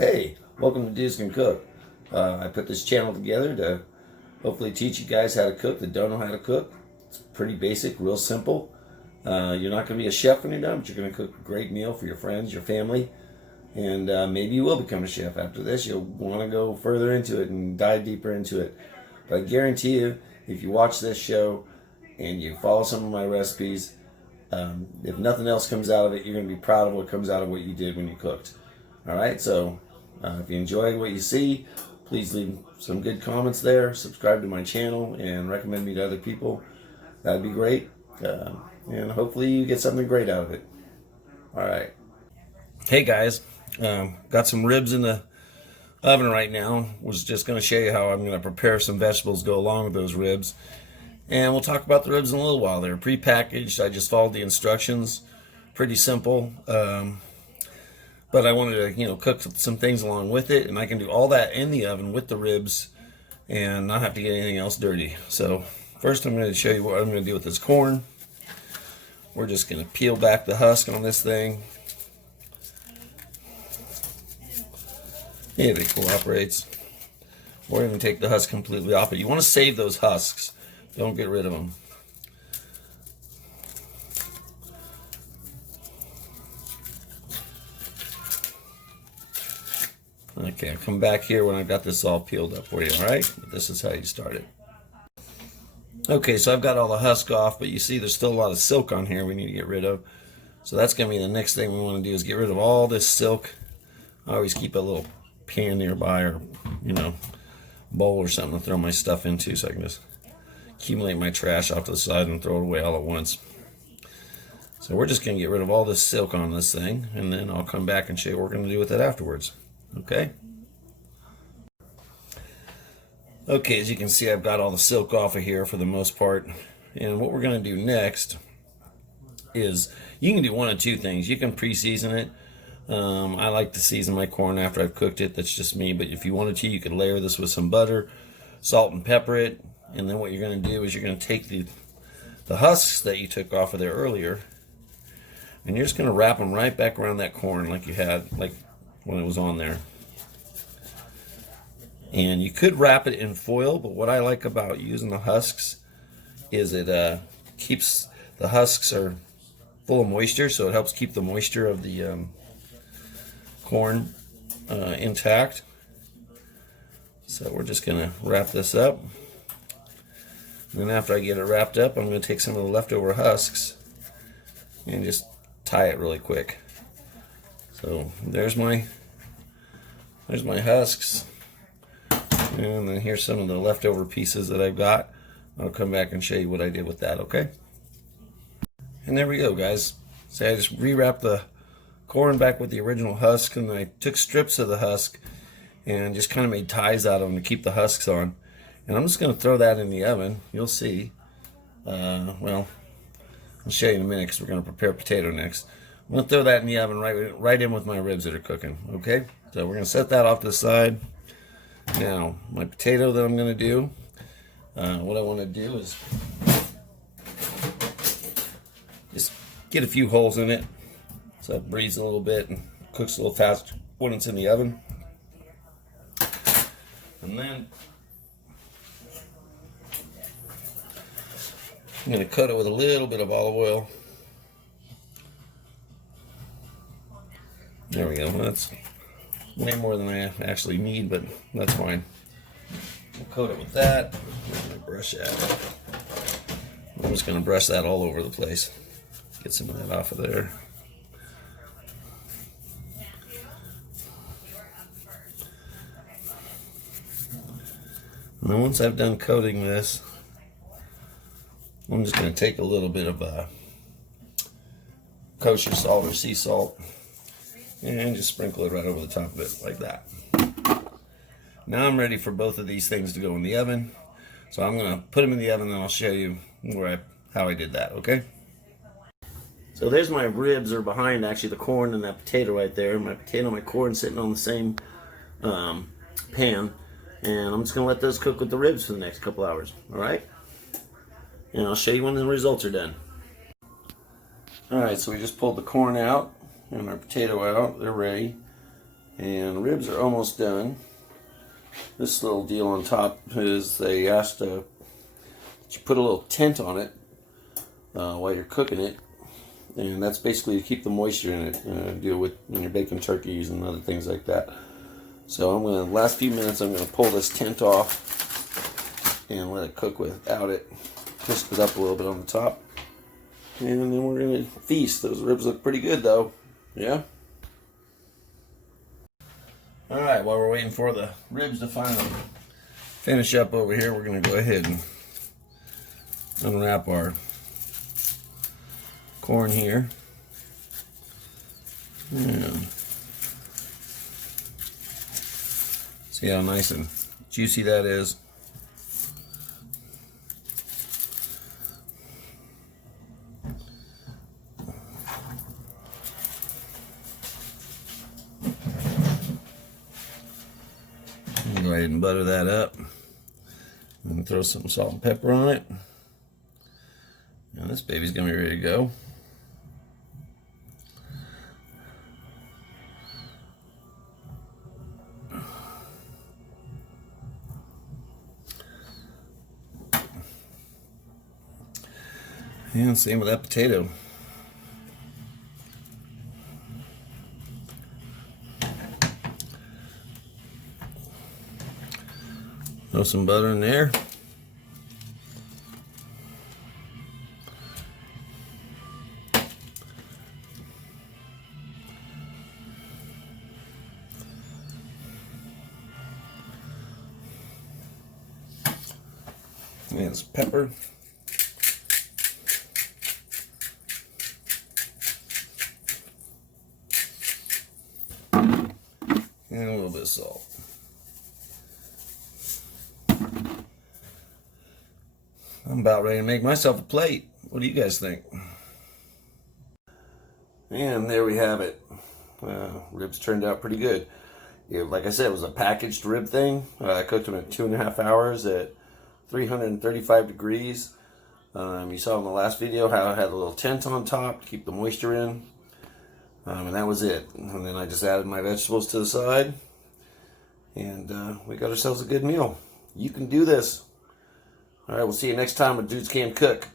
Hey, welcome to Dudes Can Cook. I put this channel together to hopefully teach you guys how to cook that don't know how to cook. It's pretty basic, real simple. You're not going to be a chef when you're done, but you're going to cook a great meal for your friends, your family, and maybe you will become a chef after this. You'll want to go further into it and dive deeper into it. But I guarantee you, if you watch this show and you follow some of my recipes, if nothing else comes out of it, you're going to be proud of what comes out of what you did when you cooked. All right, so if you enjoy what you see, please leave some good comments there. Subscribe to my channel and recommend me to other people. That'd be great. And hopefully you get something great out of it. All right. Hey guys, got some ribs in the oven right now. Was just going to show you how I'm going to prepare some vegetables to go along with those ribs. And we'll talk about the ribs in a little while. They're pre-packaged. I just followed the instructions. Pretty simple. But I wanted to, cook some things along with it, and I can do all that in the oven with the ribs and not have to get anything else dirty. So first I'm going to show you what I'm going to do with this corn. We're just going to peel back the husk on this thing. If it cooperates. Or even take the husk completely off. But you want to save those husks. Don't get rid of them. Okay, I'll come back here when I got this all peeled up for you, all right? But this is how you start it. Okay, so I've got all the husk off, but you see there's still a lot of silk on here we need to get rid of. So that's going to be the next thing we want to do is get rid of all this silk. I always keep a little pan nearby or, bowl or something to throw my stuff into so I can just accumulate my trash off to the side and throw it away all at once. So we're just going to get rid of all this silk on this thing, and then I'll come back and show you what we're going to do with it afterwards. Okay? Okay, as you can see, I've got all the silk off of here for the most part. And what we're going to do next is, you can do one of two things. You can pre-season it. I like to season my corn after I've cooked it. That's just me. But if you wanted to, you could layer this with some butter, salt and pepper it. And then what you're going to do is you're going to take the husks that you took off of there earlier, and you're just going to wrap them right back around that corn like you had, like when it was on there. And you could wrap it in foil, but what I like about using the husks is it keeps the husks are full of moisture, so it helps keep the moisture of the corn intact. So we're just going to wrap this up. And then after I get it wrapped up, I'm going to take some of the leftover husks and just tie it really quick. So there's my husks. And then here's some of the leftover pieces that I've got. I'll come back and show you what I did with that, okay? And there we go, guys. So I just rewrapped the corn back with the original husk, and I took strips of the husk and just kind of made ties out of them to keep the husks on. And I'm just going to throw that in the oven. You'll see. Well, I'll show you in a minute because we're going to prepare potato next. I'm going to throw that in the oven right in with my ribs that are cooking, okay? So we're going to set that off to the side. Now, my potato that I'm going to do, what I want to do is just get a few holes in it so it breathes a little bit and cooks a little faster when it's in the oven. And then I'm going to coat it with a little bit of olive oil. There we go. That's way more than I actually need, but that's fine. We'll coat it with that. I'm going to brush that. I'm just going to brush that all over the place. Get some of that off of there. And then once I've done coating this, I'm just going to take a little bit of kosher salt or sea salt and just sprinkle it right over the top of it like that. Now I'm ready for both of these things to go in the oven. So I'm going to put them in the oven and I'll show you how I did that, okay? So there's my ribs are behind actually the corn and that potato right there. My potato and my corn sitting on the same pan. And I'm just going to let those cook with the ribs for the next couple hours, all right? And I'll show you when the results are done. All right, so we just pulled the corn out and our potato out. They're ready. And ribs are almost done. This little deal on top is they asked that you put a little tent on it while you're cooking it. And that's basically to keep the moisture in it. Deal with when you're baking turkeys and other things like that. So I'm going to, last few minutes, I'm going to pull this tent off and let it cook without it. Twist it up a little bit on the top. And then we're going to feast. Those ribs look pretty good though. Yeah? Alright, while we're waiting for the ribs to finally finish up over here, we're going to go ahead and unwrap our corn here. And see how nice and juicy that is. Go ahead and butter that up and throw some salt and pepper on it. Now this baby's gonna be ready to go. And same with that potato. Throw some butter in there. And some pepper. And a little bit of salt. I'm about ready to make myself a plate. What do you guys think? And there we have it. Ribs turned out pretty good. Yeah, like I said, it was a packaged rib thing. I cooked them at 2.5 hours at 335 degrees. You saw in the last video how I had a little tent on top to keep the moisture in. And that was it. And then I just added my vegetables to the side. And we got ourselves a good meal. You can do this. All right, we'll see you next time with Dudes Can Cook.